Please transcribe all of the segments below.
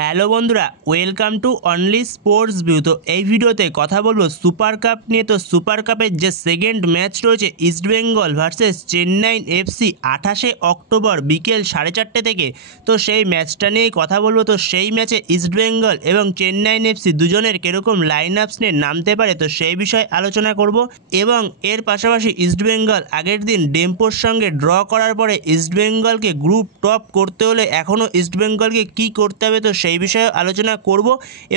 Hello বন্ধুরা, welcome to only sports view. তো এই ভিডিওতে কথা বলবো সুপার কাপ নিয়ে। তো সুপার কাপের যে সেকেন্ড ম্যাচ রয়েছে East Bengal versus Chennai FC 28 October বিকেল 4:30 থেকে, তো সেই ম্যাচটা নিয়েই কথা বলবো। তো সেই ম্যাচে ইস্টবেঙ্গল এবং চেন্নাই এফসি দুজনের কীরকম লাইন আপস নিয়ে নামতে পারে, তো সেই বিষয়ে আলোচনা করব। এবং এর পাশাপাশি ইস্টবেঙ্গল আগের দিন ডেম্পোর সঙ্গে ড্র করার পরে ইস্টবেঙ্গলকে গ্রুপ টপ করতে হলে এখনও ইস্টবেঙ্গলকে কী করতে হবে, তো সেই বিষয়ে আলোচনা করব।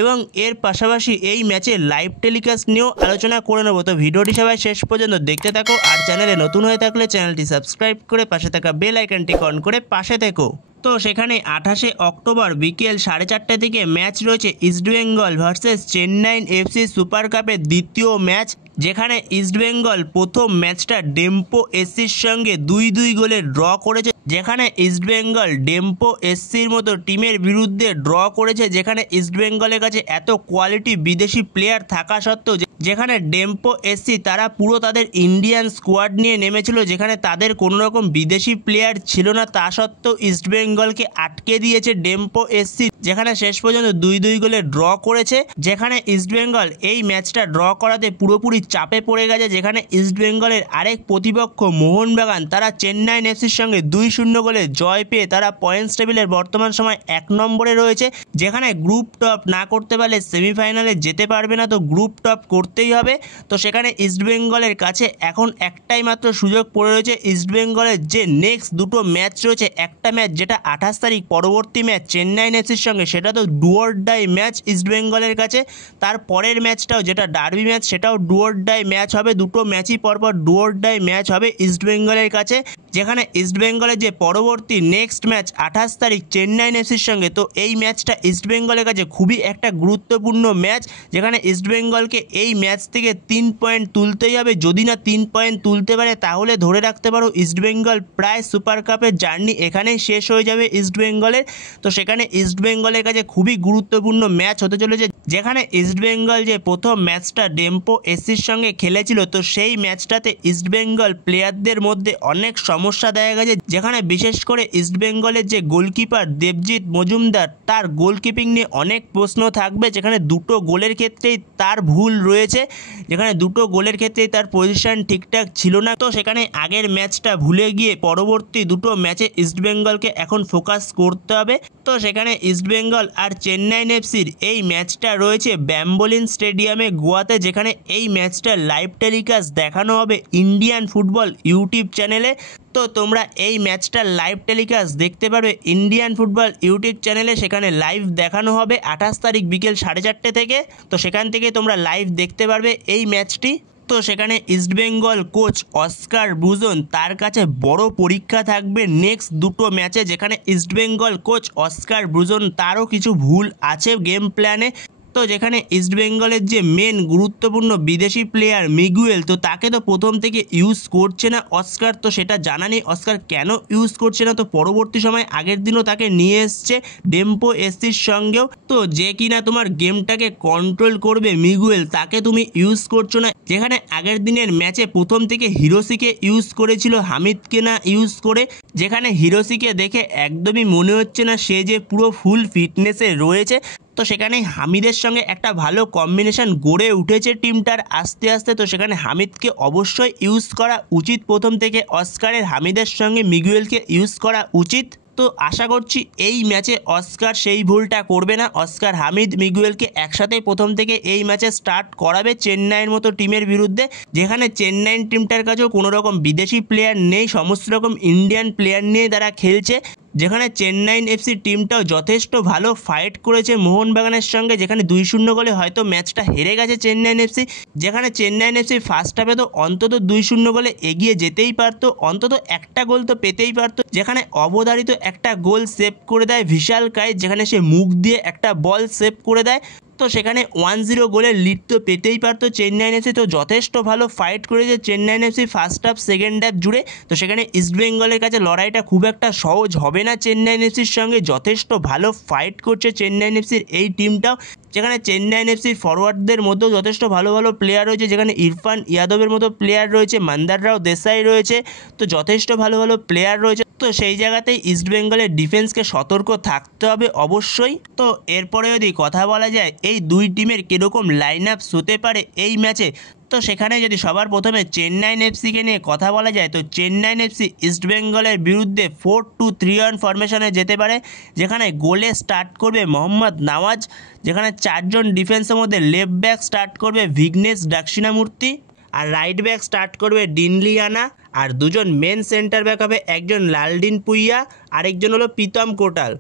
এবং এর পাশাপাশি এই ম্যাচে লাইভ টেলিকাস্ট নিয়েও আলোচনা করে নেব। তো ভিডিওটি সবাই শেষ পর্যন্ত দেখতে থাকো, আর চ্যানেলে নতুন হয়ে থাকলে চ্যানেলটি সাবস্ক্রাইব করে পাশে থাকা বেল আইকনটি অন করে পাশে থেকো। তো সেখানে 28 অক্টোবর বিকেল 4:30 থেকে ম্যাচ রয়েছে East Bengal versus Chennai FC super কাপের দ্বিতীয় ম্যাচ, যেখানে ইস্টবেঙ্গল প্রথম ম্যাচটা ডেম্পো এসসির সঙ্গে 2-2 গোলে ড্র করেছে। যেখানে ইস্টবেঙ্গল ডেম্পো এসসির মতো টিমের বিরুদ্ধে ড্র করেছে, যেখানে ইস্টবেঙ্গলের কাছে এত কোয়ালিটি বিদেশি প্লেয়ার থাকা সত্ত্বেও যেখানে ডেম্পো এসসি তারা পুরো তাদের ইন্ডিয়ান স্কোয়াড নিয়ে নেমেছিল, যেখানে তাদের কোনো রকম বিদেশি প্লেয়ার ছিল না, তা সত্ত্বেও ইস্টবেঙ্গলকে আটকে দিয়েছে ডেম্পো এসসি, যেখানে শেষ পর্যন্ত 2-2 গোলে ড্র করেছে। যেখানে ইস্টবেঙ্গল এই ম্যাচটা ড্র করাতে পুরোপুরি চাপে পড়ে গেছে, যেখানে ইস্টবেঙ্গলের আরেক প্রতিপক্ষ মোহনবাগান তারা চেন্নাই এফসির সঙ্গে 2-0 গোলে জয় পেয়ে তারা পয়েন্টস টেবিলের বর্তমান সময় 1 নম্বরে রয়েছে। যেখানে গ্রুপ টপ না করতে পারলে সেমিফাইনালে যেতে পারবে না, তো গ্রুপ টপ করতেই হবে। তো সেখানে ইস্টবেঙ্গলের কাছে এখন একটাই মাত্র সুযোগ পড়ে রয়েছে। ইস্টবেঙ্গলের যে নেক্সট দুটো ম্যাচ রয়েছে, একটা ম্যাচ যেটা 28 তারিখ পরবর্তী ম্যাচ চেন্নাই এফসির সঙ্গে, সেটা তো ডু অর ডাই ম্যাচ ইস্টবেঙ্গলের কাছে। তার পরের ম্যাচটাও যেটা ডার্বি ম্যাচ, সেটাও ডু অর ডাই ম্যাচ হবে। দুটো ম্যাচই পরপর ডু অর ডাই ম্যাচ হবে ইস্টবেঙ্গলের কাছে। যেখানে ইস্টবেঙ্গলের যে পরবর্তী নেক্সট ম্যাচ 28 তারিখ চেন্নাই এফসির সঙ্গে, তো এই ম্যাচটা ইস্টবেঙ্গলের কাছে খুবই একটা গুরুত্বপূর্ণ ম্যাচ, যেখানে ইস্টবেঙ্গলকে এই ম্যাচ থেকে 3 পয়েন্ট তুলতেই হবে। যদি না 3 পয়েন্ট তুলতে পারে, তাহলে ধরে রাখতে পারো ইস্টবেঙ্গল প্রায় সুপার কাপের জার্নি এখানেই শেষ হয়ে যাবে ইস্টবেঙ্গলের। তো সেখানে ইস্টবেঙ্গলের কাছে খুবই গুরুত্বপূর্ণ ম্যাচ হতে চলেছে। যেখানে ইস্টবেঙ্গল যে প্রথম ম্যাচটা ডেম্পো এসসির সঙ্গে খেলেছিল, তো সেই ম্যাচটাতে ইস্টবেঙ্গল প্লেয়ারদের মধ্যে অনেক সমস্যা দেখা গেছে। যেখানে বিশেষ করে ইস্টবেঙ্গলের যে গোলকিপার দেবজিৎ মজুমদার, তার গোলকিপিং নিয়ে অনেক প্রশ্ন থাকবে। যেখানে দুটো গোলের ক্ষেত্রেই তার ভুল রয়েছে, যেখানে দুটো গোলের ক্ষেত্রেই তার পজিশন ঠিকঠাক ছিল না। তো সেখানে আগের ম্যাচটা ভুলে গিয়ে পরবর্তী দুটো ম্যাচে ইস্টবেঙ্গলকে এখন ফোকাস করতে হবে। তো সেখানে ইস্টবেঙ্গল আর চেন্নাই এফসির এই ম্যাচটা রয়েছে ব্যাম্বোলিন স্টেডিয়ামে গোয়াতে, যেখানে এই ম্যাচটা লাইভ টেলিকাস্ট দেখানো হবে ইন্ডিয়ান ফুটবল ইউটিউব চ্যানেলে। তো তোমরা এই ম্যাচটার লাইভ টেলিকাস্ট দেখতে পারবে ইন্ডিয়ান ফুটবল ইউটিউব চ্যানেলে। সেখানে লাইভ দেখানো হবে 28 তারিখ বিকেল 4:30 থেকে। তো সেখান থেকে তোমরা লাইভ দেখতে পারবে এই ম্যাচটি। তো সেখানে ইস্টবেঙ্গল কোচ অস্কার ব্রুজন, তার কাছে বড় পরীক্ষা থাকবে নেক্সট দুটো ম্যাচে। যেখানে ইস্টবেঙ্গল কোচ অস্কার ব্রুজন তারও কিছু ভুল আছে গেম প্ল্যানে। তো যেখানে ইস্টবেঙ্গলের যে মেন গুরুত্বপূর্ণ বিদেশি প্লেয়ার মিগুয়েল, তো তাকে তো প্রথম থেকে ইউজ করছে না অস্কার। তো সেটা জানা নেই অস্কার কেন ইউজ করছে না। তো পরবর্তী সময় আগের দিনও তাকে নিয়ে এসছে ডেম্পো এসসির সঙ্গেও। তো যে কিনা তোমার গেমটাকে কন্ট্রোল করবে মিগুয়েল, তাকে তুমি ইউজ করছো না। যেখানে আগের দিনের ম্যাচে প্রথম থেকে হিরোসিকে ইউজ করেছিল হামিদকে না ইউজ করে, যেখানে হিরোসিকে দেখে একদমই মনে হচ্ছে না সে যে পুরো ফুল ফিটনেসে রয়েছে। তো সেখানে হামিদের সঙ্গে একটা ভালো কম্বিনেশন গড়ে উঠেছে টিমটার আস্তে আস্তে। তো সেখানে হামিদকে অবশ্যই ইউজ করা উচিত প্রথম থেকে, অস্কারের হামিদের সঙ্গে মিগুয়েলকে ইউজ করা উচিত। তো আশা করছি এই ম্যাচে অস্কার সেই ভুলটা করবে না। অস্কার হামিদ মিগুয়েলকে একসাথে প্রথম থেকে এই ম্যাচে স্টার্ট করাবে চেন্নাইয়ের মতো টিমের বিরুদ্ধে, যেখানে চেন্নাই টিমটার কাছেও কোনো রকম বিদেশি প্লেয়ার নেই, সমস্ত রকম ইন্ডিয়ান প্লেয়ার নিয়ে তারা খেলছে। যেখানে চেন্নাই এফসি টিমটাও যথেষ্ট ভালো ফাইট করেছে মোহনবাগানের সঙ্গে, যেখানে 2-0 গোলে হয়তো ম্যাচটা হেরে গেছে চেন্নাই এফসি। যেখানে চেন্নাই এফসি ফার্স্ট হাফে তো অন্তত 2-0 গোলে এগিয়ে যেতেই পারতো, অন্তত একটা গোল তো পেতেই পারতো। যেখানে অবধারিত একটা গোল সেভ করে দেয় ভিশাল কাইত, যেখানে সে মুখ দিয়ে একটা বল সেভ করে দেয়। তো সেখানে 1-0 গোলের লিড তো পেতেই পারতো চেন্নাই এফসি। তো যথেষ্ট ভালো ফাইট করেছে Chennai FC first half second half জুড়ে। তো সেখানে ইস্টবেঙ্গলের কাছে লড়াইটা খুব একটা সহজ হবে না চেন্নাই এফসির সঙ্গে। যথেষ্ট ভালো ফাইট করছে চেন্নাই এফসির এই টিমটাও, যেখানে চেন্নাই এফসির ফরওয়ার্ডদের মধ্যেও যথেষ্ট ভালো ভালো প্লেয়ার রয়েছে। যেখানে ইরফান ইয়াদবের মতো প্লেয়ার রয়েছে, মন্দার রাও দেশাই রয়েছে। তো যথেষ্ট ভালো ভালো প্লেয়ার রয়েছে। তো সেই জায়গাতেই ইস্টবেঙ্গলের ডিফেন্সকে সতর্ক থাকতে হবে অবশ্যই। তো এরপরে যদি কথা বলা যায় এই দুই টিমের কীরকম লাইন আপস হতে পারে এই ম্যাচে, তো সেখানে যদি সবার প্রথমে চেন্নাইন এফসিকে নিয়ে কথা বলা যায়, তো চেন্নাইন এফসি ইস্টবেঙ্গলের বিরুদ্ধে 4-2-3-1 ফরমেশনে যেতে পারে, যেখানে গোলে স্টার্ট করবে মোহাম্মদ নওয়াজ, যেখানে 4 জন ডিফেন্সের মধ্যে লেফট ব্যাক স্টার্ট করবে ভিঘ্নেশ দাক্ষিণামূর্তি, আর রাইট ব্যাক স্টার্ট করবে ডিনলিয়ানা, আর দুজন মেন সেন্টার ব্যাক হবে, একজন লালডিন পুইয়া, আরেকজন হলো প্রীতম কোটাল।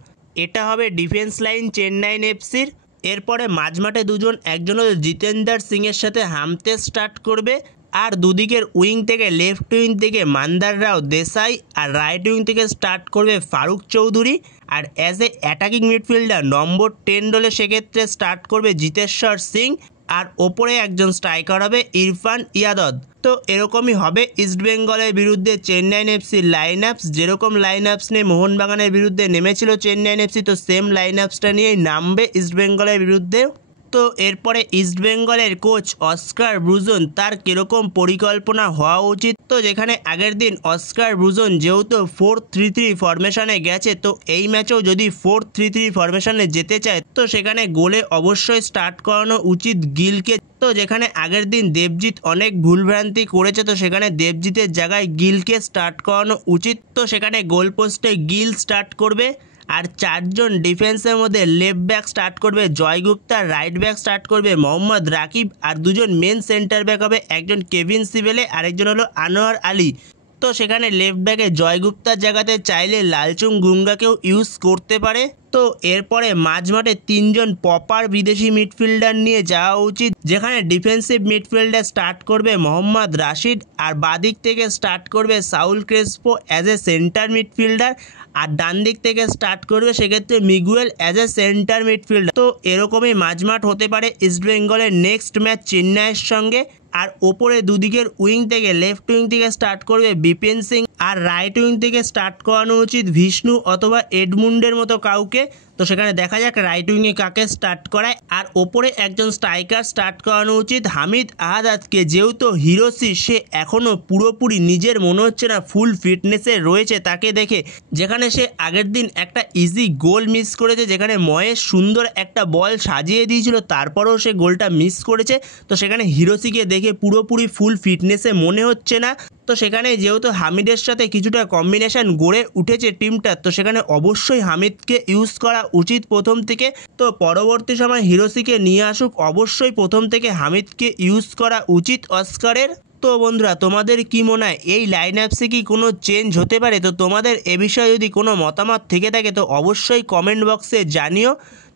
এটা হবে ডিফেন্স লাইন চেন্নাইন এফসির। এরপরে মাঝমাঠে দুজন, একজন হলো জিতেন্দার সিংয়ের সাথে হামতে স্টার্ট করবে, আর দুদিকের উইং থেকে লেফট উইং থেকে মান্দার রাও দেসাই, আর রাইট উইং থেকে স্টার্ট করবে ফারুক চৌধুরী, আর অ্যাজ এ অ্যাটাকিং মিডফিল্ডার নম্বর 10 রোলে সেক্ষেত্রে স্টার্ট করবে জিতেশ্বর সিং, আর ওপরে একজন স্ট্রাইকার হবে ইরফান ইয়াদদ। তো এরকমই হবে ইস্টবেঙ্গলের বিরুদ্ধে চেন্নাইন এফসির লাইন আপস। যেরকম লাইন আপস নিয়ে মোহনবাগানের বিরুদ্ধে নেমেছিল চেন্নাইন এফসি, তো সেম লাইন আপসটা নিয়েই নামবে ইস্টবেঙ্গলের বিরুদ্ধে। তো এরপরে ইস্টবেঙ্গলের কোচ অস্কার ব্রুজন তার কীরকম পরিকল্পনা হওয়া উচিত, তো যেখানে আগের দিন অস্কার ব্রুজন যেহেতু 4-3-3 ফরমেশনে গেছে, তো এই ম্যাচেও যদি 4-3-3 ফরমেশনে যেতে চায়, তো সেখানে গোলে অবশ্যই স্টার্ট করানো উচিত গিলকে। তো যেখানে আগের দিন দেবজিৎ অনেক ভুলভ্রান্তি করেছে, তো সেখানে দেবজিতের জায়গায় গিলকে স্টার্ট করানো উচিত। তো সেখানে গোল পোস্টে গিল স্টার্ট করবে, আর 4 জন ডিফেন্সের মধ্যে লেফট ব্যাক স্টার্ট করবে জয় গুপ্তা, রাইট ব্যাক স্টার্ট করবে মোহাম্মদ রাকিব, আর দুজন মেন সেন্টার ব্যাক হবে, একজন কেভিন সিবেলে, আরেকজন হলো আনোয়ার আলী। তো সেখানে লেফট ব্যাকে জয় গুপ্তার জায়গাতে চাইলে লালচুং গুঙ্গাকেও ইউজ করতে পারে। তো এরপরে মাঝমাঠে 3 জন প্রপার বিদেশি মিডফিল্ডার নিয়ে যাওয়া উচিত, যেখানে ডিফেন্সিভ মিডফিল্ডার স্টার্ট করবে মোহাম্মদ রাশিদ, আর বাদিক থেকে স্টার্ট করবে Saul Crespo as a centre midfielder, আর ডান দিক থেকে স্টার্ট করবে সেক্ষেত্রে Miguel as a centre midfielder. তো এরকমই মাঝমাঠ হতে পারে ইস্টবেঙ্গলের নেক্সট ম্যাচ চেন্নাইয়ের সঙ্গে। আর ওপরে দুদিকের উইং থেকে লেফট উইং থেকে স্টার্ট করবে বিপিন সিং, আর রাইট উইং থেকে স্টার্ট করানো উচিত বিষ্ণু অথবা এডমুন্ডের মতো কাউকে। তো সেখানে দেখা যাক রাইট উইংয়ে কাকে স্টার্ট করায়। আর ওপরে একজন স্ট্রাইকার স্টার্ট করানো উচিত হামিদ আহাদাদকে, যেহেতু হিরোসি সে এখনও পুরোপুরি নিজের মনে হচ্ছে না ফুল ফিটনেসে রয়েছে তাকে দেখে, যেখানে সে আগের দিন একটা ইজি গোল মিস করেছে, যেখানে মহেশ সুন্দর একটা বল সাজিয়ে দিয়েছিল, তারপরেও সে গোলটা মিস করেছে। তো সেখানে হিরোসিকে দেখে পুরোপুরি ফুল ফিটনেসে মনে হচ্ছে না। তো সেখানে যেহেতু হামিদের সাথে কিছুটা কম্বিনেশন গড়ে উঠেছে টিমটা, তো সেখানে অবশ্যই হামিদকে ইউজ করা উচিত প্রথম থেকে। তো পরবর্তী সময় হিরোসিকে নিয়ে আসুক, অবশ্যই প্রথম থেকে হামিদকে ইউজ করা উচিত অস্কারের। তো বন্ধুরা, তোমাদের কি মনে হয় এই লাইন আপসে কি কোনো চেঞ্জ হতে পারে? তো তোমাদের এ বিষয়ে যদি কোনো মতামত থেকে থাকে তো অবশ্যই কমেন্ট বক্সে জানিও।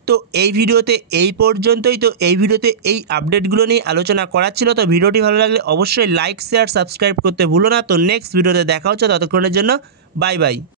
তো এই ভিডিওতে এই পর্যন্তই। তো এই ভিডিওতে এই আপডেটগুলো নিয়ে আলোচনা করার ছিল। তো ভিডিওটি ভালো লাগলে অবশ্যই লাইক শেয়ার সাবস্ক্রাইব করতে ভুলো না। তো নেক্সট ভিডিওতে দেখা হচ্ছে, ততক্ষণের জন্য বাই বাই।